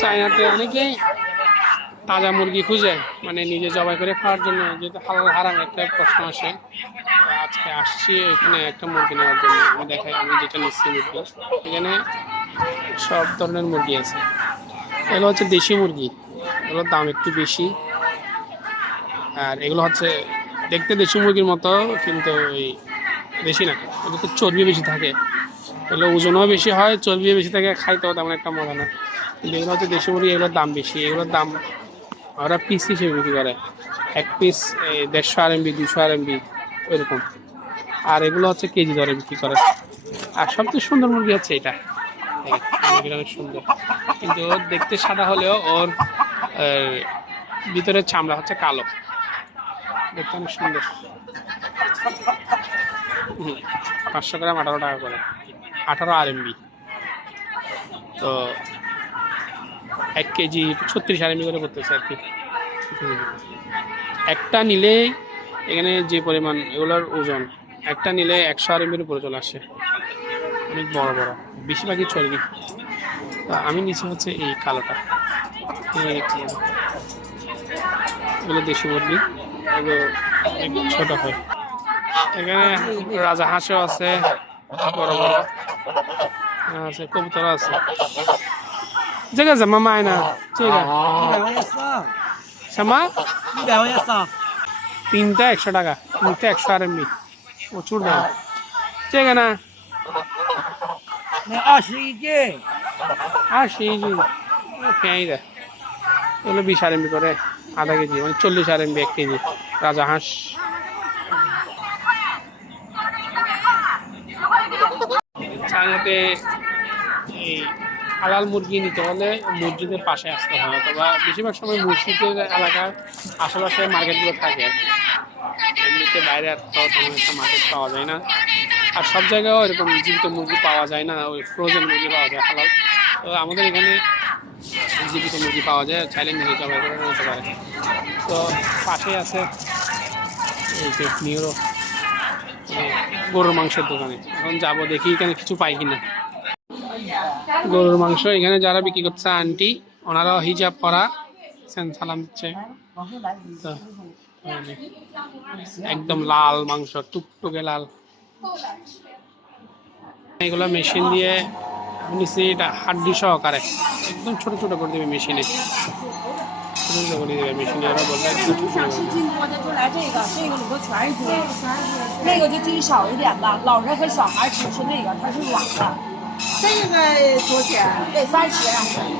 চায়নাতে অনেকেই তাজা মুরগি খুঁজে মানে নিজে জবাই করে খাওয়ার জন্য, যেহেতু হালাল হারাম একটা প্রশ্ন আসে। আজকে আসছি এখানে একটা মুরগি নেওয়ার জন্য। আমি দেখাই আমি যেটা নিচ্ছি মুরগি, এখানে সব ধরনের মুরগি আছে। এগুলো হচ্ছে দেশি মুরগি, এগুলোর দাম একটু বেশি। আর এগুলো হচ্ছে দেখতে দেশি মুরগির মতো, কিন্তু ওই দেশি না, এগুলোতে চর্বি বেশি থাকে। এগুলো ওজনও বেশি হয়, চর্বিও বেশি থাকে, খাইতেও তেমন একটা মজা না। কিন্তু এগুলো হচ্ছে দেশি মুরগি, এগুলোর দাম বেশি। এগুলোর দাম ওরা পিস হিসেবে বিক্রি করে, এক পিস 150 RMB 200 RMB ওইরকম। আর এগুলো হচ্ছে কেজি দরে বিক্রি করে। আর সবচেয়ে সুন্দর মুরগি হচ্ছে এটা, মুরগিটা অনেক সুন্দর, কিন্তু ওর দেখতে সাদা হলেও ওর ভিতরের চামড়া হচ্ছে কালো, দেখতে অনেক সুন্দর। 500 গ্রাম 18 টাকা করে, 18 RMB। তো 1 কেজি 36 RMB করে করতেছে আর কি। একটা নিলেই এখানে যে পরিমাণ এগুলোর ওজন, একটা নিলে 100 RMB-র উপরে চলে আসে, অনেক বড় বড়, বেশিরভাগই চর্বি। তো আমি নিচে হচ্ছে এই কালোটা, এগুলো দেশি মুরগি, এগুলো একটু ছোট হয়। এখানে রাজা হাঁসও আছে, বড় বড় আছে, কবুতর আছে। জায়গা জামা মায়না জায়গা সামা 3টা 100 টাকা, 3টা 100 RMB, প্রচুর দাম। জায়গা না 21便宜的এগুলো 20 RMB করে আধা কেজি, মানে 40 RMB 1 কেজি রাজা হাঁস। চায়নাতে এই হালাল মুরগি নিতে হলে মসজিদের পাশে আসতে হয়, অথবা বেশিরভাগ সময় মসজিদের এলাকার আশেপাশে মার্কেটগুলো থাকে। এমনিতে বাইরে আর তেমন একটা মার্কেট পাওয়া যায় না। আর সব জায়গায়ও এরকম জীবিত মুরগি পাওয়া যায় না, ওই ফ্রোজেন মুরগি পাওয়া যায় হালাল। তো আমাদের এখানে জীবিত মুরগি পাওয়া যায়, চাইলে নিজে জবাই করে নিতে পারে। তো পাশেই আছে এই যে নিউরো গরুর মাংসের দোকানে, এখন যাবো দেখি এখানে কিছু পাই কিনা। গরুর মাংস এখানে যারা বিক্রি করছে আন্টি, ওনারাও হিজাব পরা, সালাম দিচ্ছে। একদম লাল মাংস, টুকটুকে লাল। এগুলো মেশিন দিয়ে নিচে এটা হাড্ডি সহকারে একদম ছোট ছোট করে দেবে মেশিনে, ছোট ছোট করে দেবে মেশিনে। ওরা বললে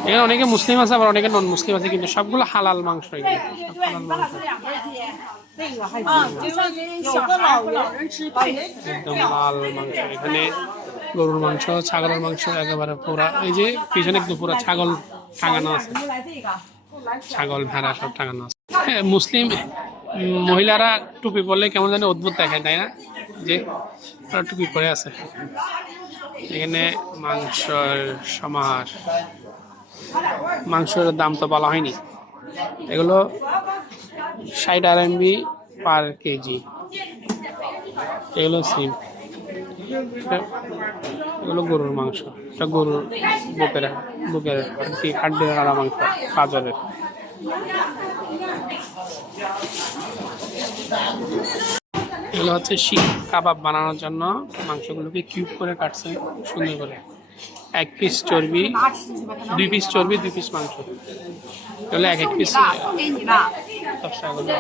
এখানে অনেকে মুসলিম আছে, আবার অনেকে নন মুসলিম আছে, কিন্তু সবগুলো হালাল মাংস। একদম লাল মাংস। এখানে গরুর মাংস, ছাগলের মাংস একেবারে পুরা, এই যে পিছনে একটু পুরা ছাগল টাঙানো আছে, ছাগল ভেড়া সব টাঙানো আছে। মুসলিম মহিলারা টুপি পরলে কেমন জানি অদ্ভুত দেখায়, তাই না? যে টুপি পরে আছে। এখানে মাংসের সমাহার, মাংসের দাম তো বলা হয়নি। এগুলো 60 RMB পার কেজি। এগুলো সিম, এগুলো গরুর মাংস, এটা গরুর বুকের হাড্ডির হাড়া মাংস, গাজরের। এগুলো হচ্ছে শিক কাবাব বানানোর জন্য মাংসগুলোকে কিউব করে কাটছে সুন্দর করে। 1 পিস চর্বি, 2 পিস চর্বি, 2 পিস মাংস, এগুলো এক পিস 10 টাকা।